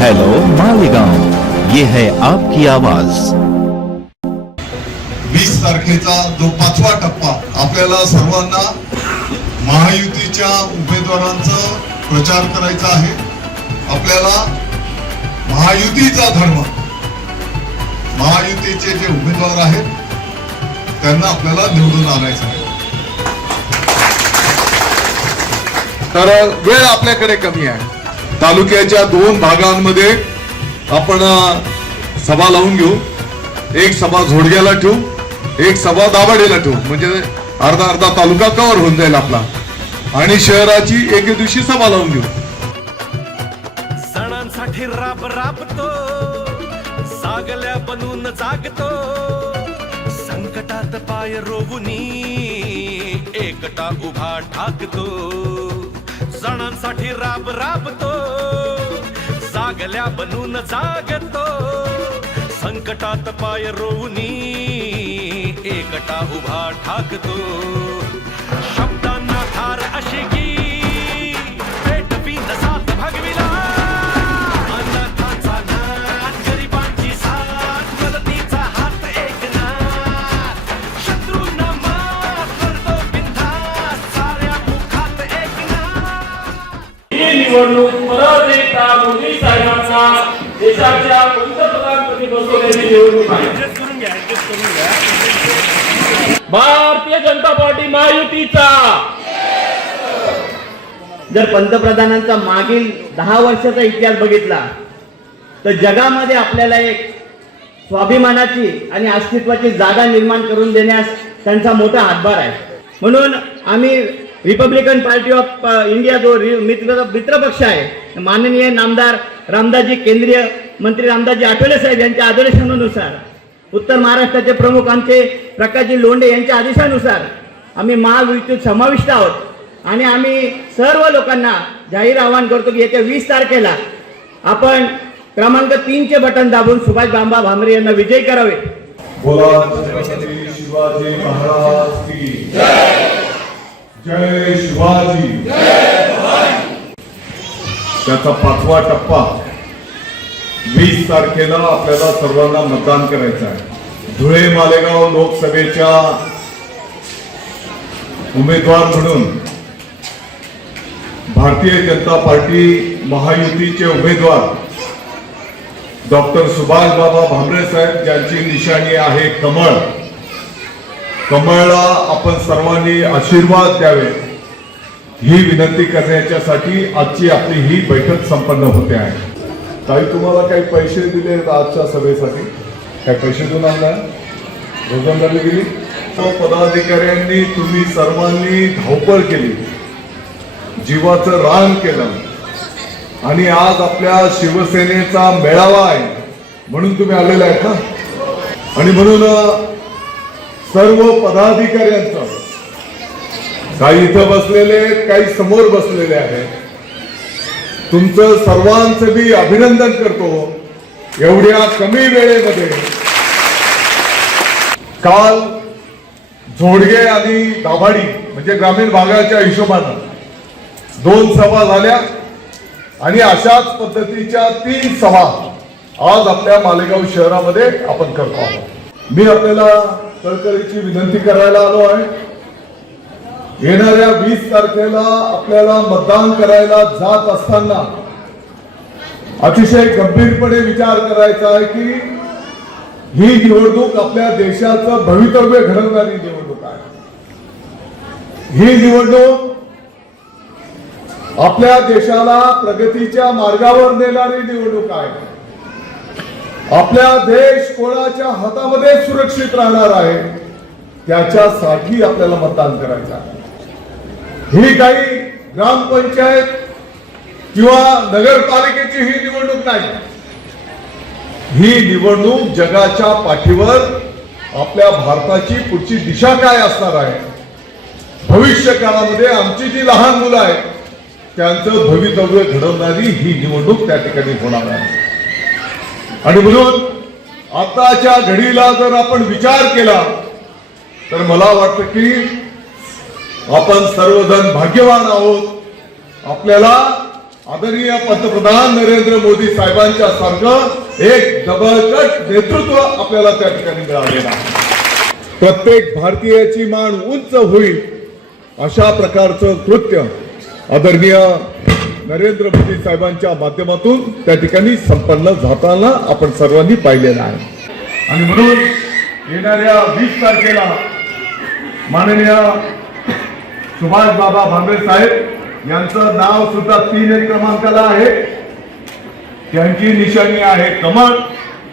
Hello Malegaon ये है आपकी आवाज. वीस तारखेचा जो पाचवा टप्पा आपल्याला सर्वांना महायुतीच्या उमेदवारांचा प्रचार करायचा आहे. आपल्याला महायुतीचा धर्म महायुतीचे जे उमेदवार आहेत त्यांना आपल्याला निवडून आणायचं आहे. तर वेळ आपल्याकडे कमी आहे. तालुक्याच्या दोन भागांमध्ये आपण सभा लावून घेऊ. एक सभा झोडग्याला ठेवू एक सभा दाभाडेला ठेवू. म्हणजे अर्धा अर्धा तालुका कव्हर होऊन जाईल आपला. आणि शहराची एके दिवशी सभा लावून घेऊ. सणांसाठी राब राबतो सागल्या बनून जागतो. संकटात पाय रोवून एकटा उभा ठाकतो. सणांसाठी राब राबतो सागल्या बनून जागतो. संकटात पाय रोवनी एकटा उभा ठाकतो. भारतीय जनता पार्टी महायुतीचा. जर पंतप्रधानांचा मागील दहा वर्षाचा इतिहास बघितला तर जगामध्ये आपल्याला एक स्वाभिमानाची आणि अस्तित्वाची जागा निर्माण करून देण्यास त्यांचा मोठा हातभार आहे. म्हणून आम्ही रिपब्लिकन पार्टी ऑफ इंडिया जो मित्र मित्रपक्ष आहे माननीय नामदार रामदासजी केंद्रीय मंत्री रामदासजी आठवले साहेब यांच्या आदेशानुसार उत्तर महाराष्ट्राचे प्रमुख आमचे प्रकाशजी लोंढे यांच्या आदेशानुसार आम्ही महायुतीत समाविष्ट आहोत. आणि आम्ही सर्व लोकांना जाहीर आवाहन करतो की येत्या वीस तारखेला आपण क्रमांक तीनचे बटन दाबून सुभाष बांबा भामरे यांना विजयी करावे. बोला छत्रपती शिवाजी महाराज की जय शिवाजी. त्याचा पाचवा टप्पा वीस तारखेला आपल्याला सर्वांना मतदान करायचं आहे. धुळे मालेगाव लोकसभेच्या उमेदवार म्हणून भारतीय जनता पार्टी महायुतीचे उमेदवार डॉक्टर सुभाष बाबा भामरे साहेब ज्यांची निशाणी आहे कमळ. कमळला आपण सर्वांनी आशीर्वाद द्यावे. ही विनंती करण्याच्यासाठी आजची आपली ही बैठक संपन्न होते आहे. ताई तुम्हाला काही पैसे दिले आजच्या सभेसाठी? काही पैसे देऊन आणला रोजंदारी गेली? तर पदाधिकाऱ्यांनी तुम्ही सर्वांनी धावपळ केली. जीवाचं रान केलं. आणि आज आपल्या शिवसेनेचा मेळावा आहे. म्हणून तुम्ही आलेला आहे ना? आणि म्हणून सर्व पदाधिकाऱ्यांचं काही इथं बसलेले आहेत काही समोर बसलेले आहेत तुमचं सर्वांचं मी अभिनंदन करतो एवढ्या कमी वेळेमध्ये. काल झोडगे आणि दाभाडी म्हणजे ग्रामीण भागाच्या हिशोबानं दोन सभा झाल्या आणि अशाच पद्धतीच्या तीन सभा आज आपल्या मालेगाव शहरामध्ये आपण करतो आहोत. मी आपल्याला कळकळीची विनंती करायला आलो आहे. येणाऱ्या वीस तारखेला आपल्याला मतदान करायला जात असताना अतिशय गंभीरपणे विचार करायचा आहे की ही निवडणूक आपल्या देशाचं भवितव्य घडवणारी निवडणूक आहे. ही निवडणूक आपल्या देशाला प्रगतीच्या मार्गावर नेणारी निवडणूक आहे. आपल्या देश कोणाच्या हातामध्ये सुरक्षित राहणार आहे त्याच्यासाठी आपल्याला मतदान करायचं आहे. ही काही ग्रामपंचायत किंवा नगरपालिकेची ही निवडणूक नाही. ही निवडणूक जगाच्या पाठीवर आपल्या भारताची पुढची दिशा काय असणार आहे? भविष्य काळामध्ये आमची जी लहान मुलं आहेत त्यांचं भवितव्य घडवणारी ही निवडणूक त्या ठिकाणी होणार आहे. आणि म्हणून आताच्या घडीला जर आपण विचार केला तर मला वाटतं की आपण सर्वजण भाग्यवान आहोत. आपल्याला आदरणीय पंतप्रधान नरेंद्र मोदी साहेबांच्या सारखं एक जबरदस्त नेतृत्व आपल्याला त्या ठिकाणी मिळालेलं आहे. प्रत्येक भारतीयाची मान उंच होईल अशा प्रकारचं कृत्य आदरणीय नरेंद्र मोदी साहेबांच्या माध्यमातून त्या ठिकाणी संपन्न जाताना आपण सर्वांनी पाहिलेलं आहे. आणि म्हणून येणाऱ्या वीस तारखेला माननीय सुभाष बाबा भांबरे साहेब यांचं नाव सुद्धा तीन एक क्रमांकाला आहे. त्यांची निशाणी आहे कमळ.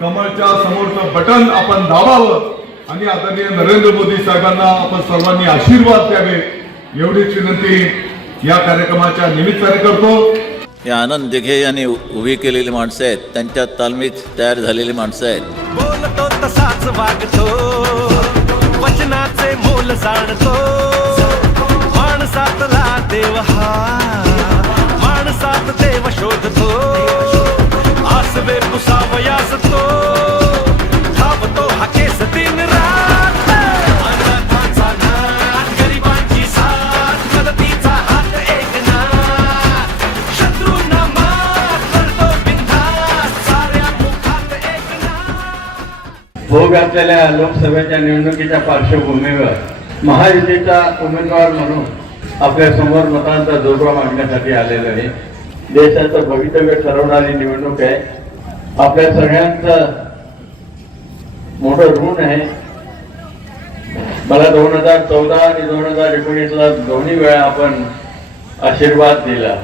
कमळच्या समोरचं बटन आपण दाबावं आणि आदरणीय नरेंद्र मोदी साहेबांना आपण सर्वांनी आशीर्वाद द्यावे एवढीच विनंती या कार्यक्रमाच्या निमित्ताने करतो. हे आनंद दिघे यांनी उभी केलेली माणसं आहेत. त्यांच्या तालमीत तयार झालेली माणसं आहेत. बोलतो तसाच वागतो. वचनाचे मोल जाणतो. माणसातला देव हा. माणसात देव शोधतो. आसवे पुसावयास तो धावतो हा केस दिन रात. नाथ, गरिबांची साथ मदतीचा हात शत्रूंना मात करतो साऱ्या मुखात भोग असलेल्या लोकसभेच्या निवडणुकीच्या पार्श्वभूमीवर महायुतीचा उमेदवार म्हणून आपल्यासमोर मतांचा जोडवा मागण्यासाठी आलेलं आहे. देशाचं भवितव्य ठरवणारी निवडणूक आहे. आपल्या सगळ्यांचं मोठं ऋण आहे. मला दोन हजार चौदा आणि दोन हजार एकोणीसला दोन्ही वेळा आपण आशीर्वाद दिला.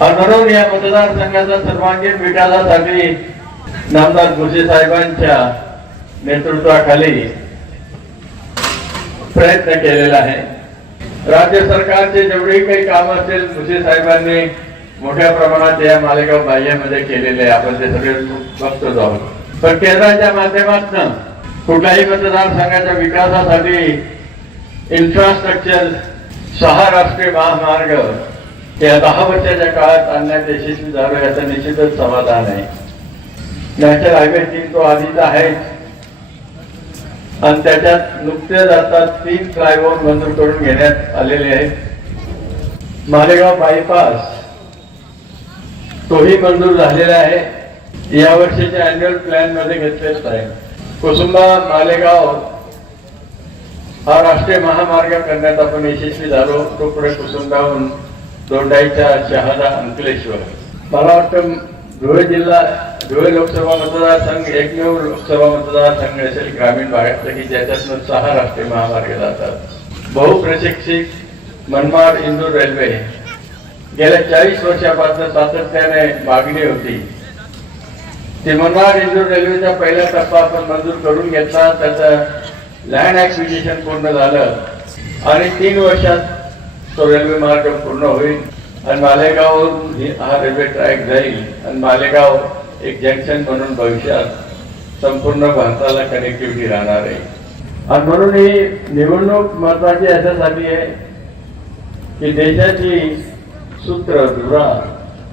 हा म्हणून या मतदारसंघाचा सर्वांगीण विकासासाठी नामदार जोशी साहेबांच्या नेतृत्वाखाली प्रयत्न केलेला आहे. राज्य सरकारचे जेवढे काही काम असतील मुसे साहेबांनी मोठ्या प्रमाणात या मालेगाव बाह्यामध्ये केलेले आहे. आपण ते सगळे बघतोच आहोत पण केंद्राच्या माध्यमातून कुठल्याही मतदारसंघाच्या विकासासाठी इन्फ्रास्ट्रक्चर सहा राष्ट्रीय महामार्ग या दहा वर्षाच्या काळात आणण्यात यशस्वी झालो याचं निश्चितच समाधान आहे. नॅशनल हायवे तीन तो आधीचा आहे. आणि त्याच्यात नुकतेच आता तीन फ्लायओव्हर मंजूर करून घेण्यात आलेले आहेत. मालेगाव बायपास तोही मंजूर झालेला आहे. या वर्षीच्या अॅन्युअल प्लॅनमध्ये घेतलेच आहे. कुसुंबा मालेगाव हा राष्ट्रीय महामार्ग करण्यात आपण यशस्वी झालो. तो पुढे कुसुंबाहून दोंडाईच्या शहादा अंकलेश्वर. मला वाटतं धुळे जिल्हा धुळे लोकसभा मतदारसंघ एकमेव लोकसभा मतदारसंघ असेल ग्रामीण भागातलं की ज्याच्यातनं सहा राष्ट्रीय महामार्ग जातात. बहुप्रशिक्षित मनमाड इंदूर रेल्वे गेल्या चाळीस वर्षापासून सातत्याने मागणी होती. ते मनमाड इंदूर रेल्वेचा पहिला टप्पा आपण मंजूर करून घेतला त्याचं लँड ऍक्विजिशन पूर्ण झालं आणि तीन वर्षात तो रेल्वे मार्ग पूर्ण होईल. आणि मालेगाव हा रेल्वे ट्रॅक जाईल. आणि मालेगाव एक जंक्शन म्हणून भविष्यात संपूर्ण भारताला कनेक्टिव्हिटी राहणार आहे. आणि म्हणून ही निवडणूक महत्वाची याच्यासाठी आहे की देशाची सूत्र धुरा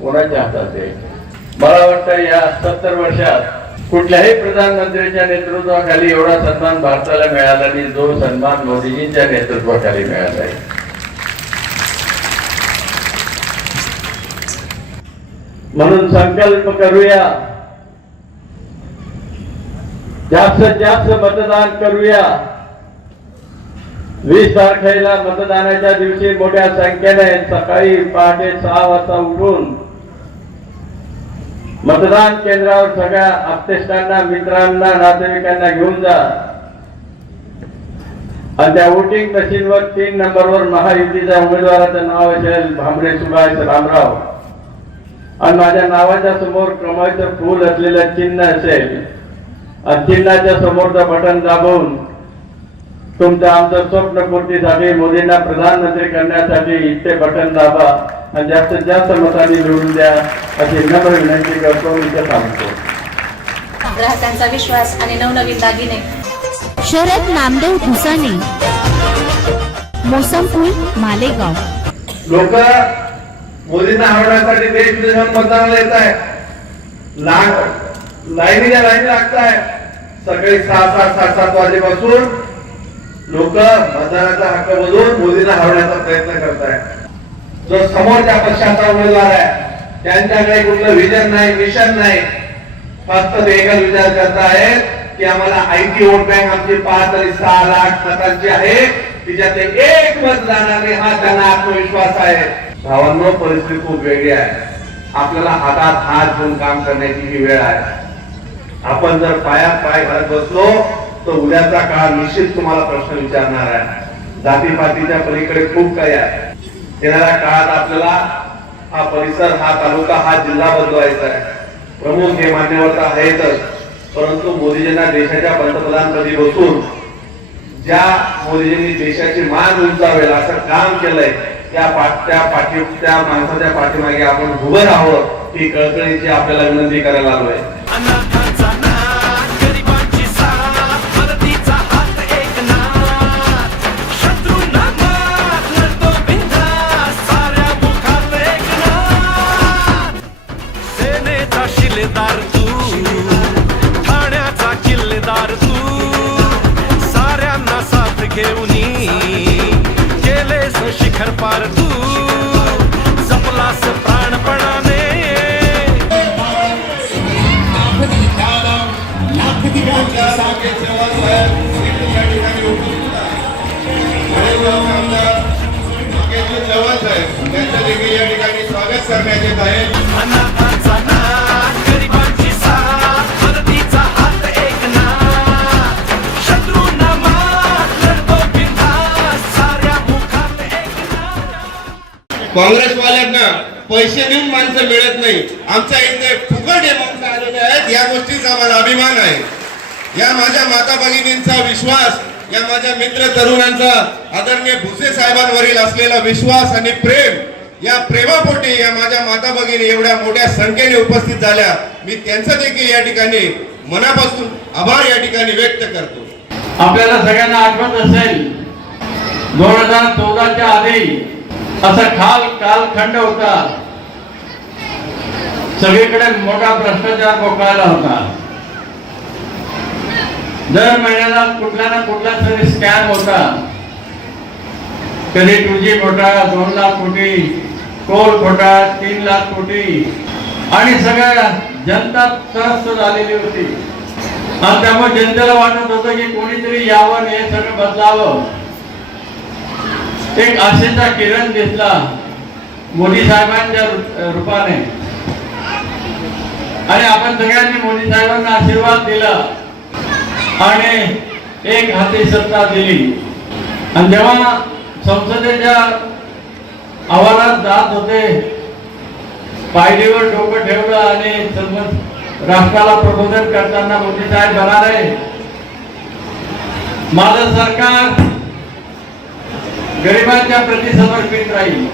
कोणाच्या हातात आहे? मला वाटतं या सत्तर वर्षात कुठल्याही प्रधानमंत्र्यांच्या नेतृत्वाखाली एवढा सन्मान भारताला मिळाला आणि जो सन्मान मोदीजींच्या नेतृत्वाखाली मिळाला आहे. म्हणून संकल्प करूया. जास्तीत जास्त मतदान करूया. वीस तारखेला मतदानाच्या दिवशी मोठ्या संख्येने सकाळी पहाटे सहा वाजता उठून मतदान केंद्रावर सगळ्या आप्तेष्टांना मित्रांना नातेवाईकांना घेऊन जा. आणि त्या वोटिंग मशीनवर तीन नंबरवर महायुतीच्या उमेदवाराचं नाव असेल भांबरे सुभाष रामराव. आणि माझ्या नावाच्या समोर कमळचं फूल असलेलं चिन्ह असेल. आणि चिन्हाच्या समोरचं बटन दाबून तुमच्या आमचं स्वप्नपूर्तीसाठी मोदींना प्रधानमंत्री करण्यासाठी ते बटन दाबा आणि जास्तीत जास्त मतांनी निवडून द्या अशी नम्र विनंती करतो इथं ग्राहकांचा विश्वास आणि नवनवीन दागिने. शरद नामदेव भुसाने मोसमपूल मालेगाव. लोक मोदींना हरवण्यासाठी देश विदेशात मतदानाला येत आहे लाईनीच्या लाईनी लागत आहे सकाळी सहा सात सात सात वाजेपासून लोक मतदानाचा हक्क बदलून मोदींना हरवण्याचा प्रयत्न करत आहे जो समोरच्या पक्षाचा उमेदवार आहे त्यांच्याकडे कुठलं विजन नाही मिशन नाही. फक्त ते एकच विचार करतायत की आम्हाला आयटी वोट बँक आमची पाच आणि सहा लाख मतांची आहे. तिच्यात एक मत जाणार हा त्यांना आत्मविश्वास आहे. भावांनो परिस्थिती खूप वेगळी आहे. आपल्याला हातात हात घेऊन काम करण्याची ही वेळ आहे. आपण जर पायात पाय घालत बसलो तर उद्याचा काळ निश्चित तुम्हाला प्रश्न विचारणार आहे. जातीपातीच्या पलीकडे खूप काही आहे. येणाऱ्या काळात आपल्याला हा परिसर हा तालुका हा जिल्हा बदलवायचा आहे. प्रमुख हे मान्यवर आहेतच. परंतु मोदीजींना देशाच्या पंतप्रधानपदी बसून ज्या मोदीजींनी देशाची मान उंचावेल असं काम केलंय त्या पाठच्या पाठी त्या माणसाच्या पाठीमागे आपण उभं राहावं ही कळकळीची आपल्याला विनंती करायला आलोय. अनाथांचा साऱ्या शिलेदार तू ठाण्याचा किल्लेदार तू साऱ्यांना साथ शिखर पार तू. जपलास प्राणपणाने. त्यांचं देखील या ठिकाणी स्वागत करण्यात येत आहे काँग्रेसवाल्यांना पैसे देऊन माणसं मिळत नाही. आमच्या इथे फुकट हे माणसं आलेले आहेत या गोष्टीचा आम्हाला अभिमान आहे. या माझ्या माता भगिनींचा विश्वास या माझ्या मित्र तरुणांचा आदरणीय भुसे साहेबांवरील असलेला विश्वास आणि प्रेम या प्रेमापोटी या माझ्या माता भगिनी एवढ्या मोठ्या संख्येने उपस्थित झाल्या. मी त्यांचं देखील या ठिकाणी मनापासून आभार या ठिकाणी व्यक्त करतो. आपल्याला सगळ्यांना आठवत असेल दोन हजार चौदाच्या आधी असा खाल कालखंड होता. सगळीकडे मोठा भ्रष्टाचार कोकायला होता. दर महिन्याला कुठला ना कुठला तरी स्कॅम होता. कधी टू जी खोटा दोन लाख कोटी कोल खोटा तीन लाख कोटी आणि सगळ्या जनता त्रस्त झालेली होती. आणि त्यामुळे जनतेला वाटत होतं की कोणीतरी यावं हे सगळं बदलावं. एक आशेचा किरण दिसला मोदी साहेबांच्या रूपाने. आणि आपण सगळ्यांनी मोदी साहेबांना आशीर्वाद दिला आणि एक हाती सत्ता दिली. आणि जेव्हा संसदेच्या आवारात जात होते पायरीवर डोकं ठेवलं आणि राष्ट्राला प्रबोधन करताना मोदी साहेब म्हणाले माझं सरकार गरिबांच्या प्रती समर्पित राहील.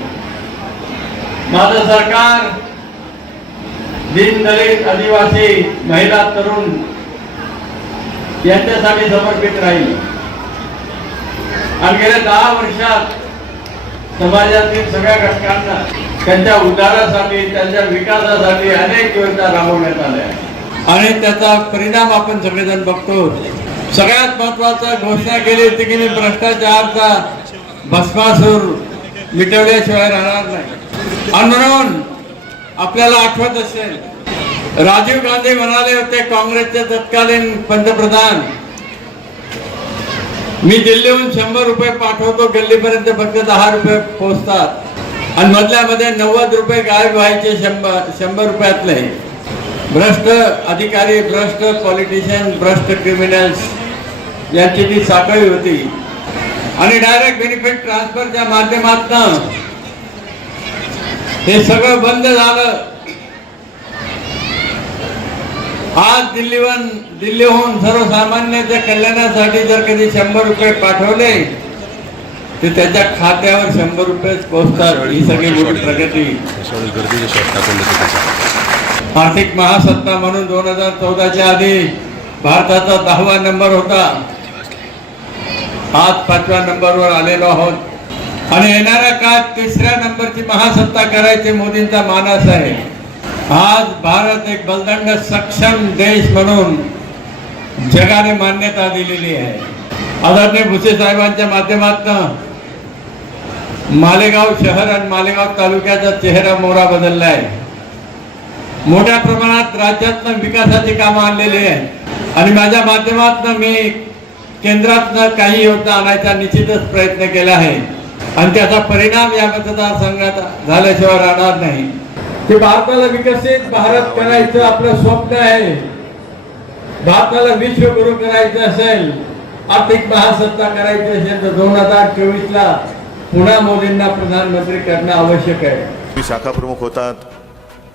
माझं सरकार दीन दलित आदिवासी महिला तरुण यांच्यासाठी समर्पित राहील. आणि गेल्या दहा वर्षात समाजातील सगळ्या घटकांना त्यांच्या उद्धारासाठी त्यांच्या विकासासाठी अनेक योजना राबवण्यात आल्या आणि त्याचा परिणाम आपण सगळेजण बघतो. सगळ्यात महत्त्वाचा घोषणा केली होती की भ्रष्टाचारचा भस्मासूर मिटवल्याशिवाय राहणार नाही. आणि म्हणून आपल्याला आठवत असेल राजीव गांधी म्हणाले होते काँग्रेसचे तत्कालीन पंतप्रधान मी दिल्लीहून शंभर रुपये पाठवतो गल्लीपर्यंत फक्त दहा रुपये पोहोचतात. आणि मधल्यामध्ये नव्वद रुपये गायब व्हायचे शंभर शंभर रुपयातले. भ्रष्ट अधिकारी भ्रष्ट पॉलिटिशियन भ्रष्ट क्रिमिनल्स यांची ती साखळी होती. आणि डायरेक्ट बेनिफिट ट्रान्सफरच्या माध्यमातून हे सगळं बंद झालं. आज दिल्लीवर दिल्लीहून सर्वसामान्यांच्या कल्याणासाठी जर कधी शंभर रुपये पाठवले ते त्याच्या खात्यावर शंभर रुपये पोहोचतात ही सगळी मोठी प्रगती. आर्थिक महासत्ता म्हणून दोन हजार चौदाच्या आधी भारताचा दहावा नंबर होता. आज पाचव्या नंबरवर आलेलो आहोत. आणि येणाऱ्या काळात तिसऱ्या नंबरची महासत्ता करायचे मोदींचा मानस आहे. आज भारत एक बलदंड सक्षम देश म्हणून जगाने मान्यता दिलेली आहे. आदरणीय भुसे साहेबांच्या माध्यमातून मालेगाव शहर आणि मालेगाव तालुक्याचा चेहरा मोहरा बदलला आहे मोठ्या प्रमाणात राज्यातनं विकासाची कामं आणलेली आहे आणि माझ्या माध्यमातून मी केंद्रातनं काही योजना आणायचा निश्चितच प्रयत्न केला आहे. आणि त्याचा परिणाम या मतदारसंघात झाल्याशिवाय राहणार नाही. की भारताला विकसित भारत करायचं आपलं स्वप्न आहे. भारताला विश्वगुरु करायचं असेल आर्थिक महासत्ता करायची असेल तर दोन हजार चोवीस ला पुन्हा मोदींना प्रधानमंत्री करणं आवश्यक आहे. तुम्ही शाखा प्रमुख होतात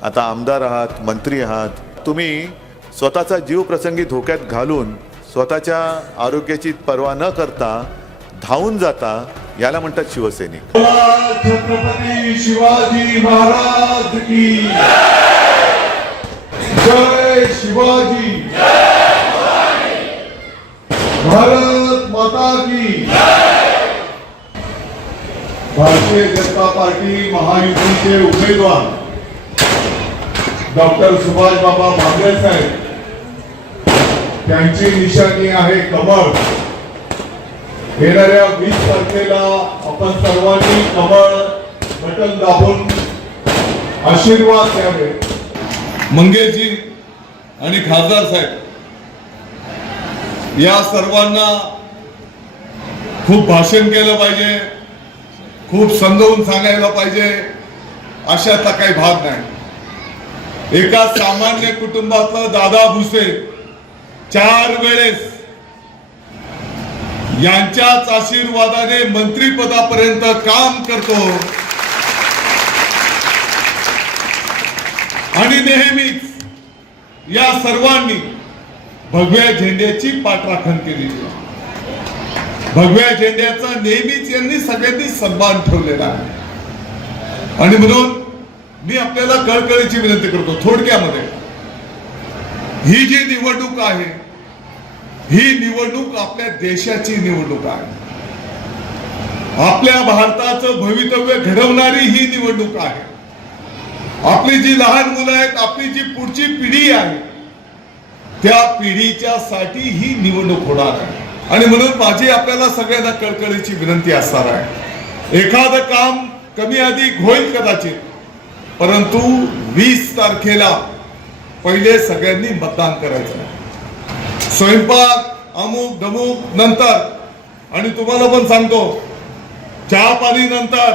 आता आमदार आहात मंत्री आहात. तुम्ही स्वतःचा जीव प्रसंगी धोक्यात घालून स्वतःच्या आरोग्याची पर्वा न करता धावून जाता याला म्हणतात शिवसैनिक छत्रपती शिवाजी महाराज की जय शिवाजी. भारत माता की भारतीय जनता पार्टी महायुतीचे उमेदवार डॉक्टर सुभाष बाबा भांबरे साहेब. त्यांची निशाणी आहे कमळ. येणाऱ्या वीस तारखेला आपण सर्वांनी कमळ बटन दाबून आशीर्वाद द्यावे. मंगेशजी आणि खासदार साहेब या सर्वांना खूप भाषण केलं पाहिजे खूप समजावून सांगायला पाहिजे अशाचा काही भाग नाही. एका सामान्य कुटुंबातलं दादा भुसे चार वेळेस यांच्याच आशीर्वादाने मंत्रीपदापर्यंत काम करतो. आणि नेहमीच या सर्वांनी भगव्या झेंड्याची पाठराखण केली. भगव्या झेंड्याचा नेहमीच यांनी सगळ्यांनी सन्मान ठेवलेला आहे. आणि म्हणून मी आपल्याला कळकळीची विनंती करतो थोडक्यामध्ये. ही जी निवडणूक आहे ही निवडणूक आपल्या देशाची निवडणूक आहे. आपल्या भारताचं भवितव्य घडवणारी ही निवडणूक आहे. आपली जी लहान मुलं आहेत आपली जी पुढची पिढी आहे त्या पिढीच्या साठी ही निवडणूक होणार आहे. आणि म्हणून माझी आपल्याला सगळ्यांना कळकळीची विनंती असणार आहे. एखादं काम कमी अधिक होईल कदाचित परंतु वीस तारखेला पहिले सगळ्यांनी मतदान करायचं. आहे. स्वयंपाक अमुक दमुक नंतर. आणि तुम्हाला पण सांगतो चहा पाणी नंतर.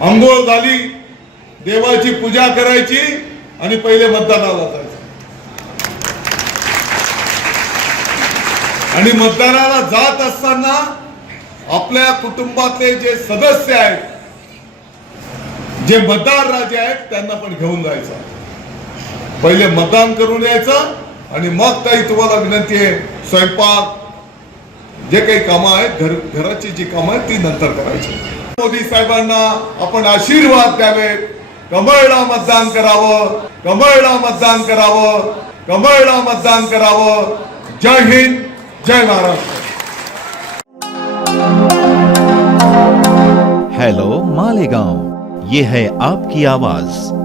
आंघोळ झाली देवाची पूजा करायची आणि पहिले मतदानाला जायचं. आणि मतदानाला जात असताना आपल्या कुटुंबातले जे सदस्य आहेत जे मतदार राजे आहेत त्यांना पण घेऊन जायचं. पहिले मतदान करून यायचं आणि मग काही तुम्हाला विनंती आहे स्वयंपाक जे काही कामं आहेत घर घराची जी कामं आहेत ती नंतर करायची. मोदी साहेबांना आपण आशीर्वाद द्यावेत. कमळला मतदान करावं. कमळला मतदान करावं. कमळला मतदान करावं. जय हिंद जय महाराष्ट्र. हेलो मालेगांव ये है आपकी आवाज.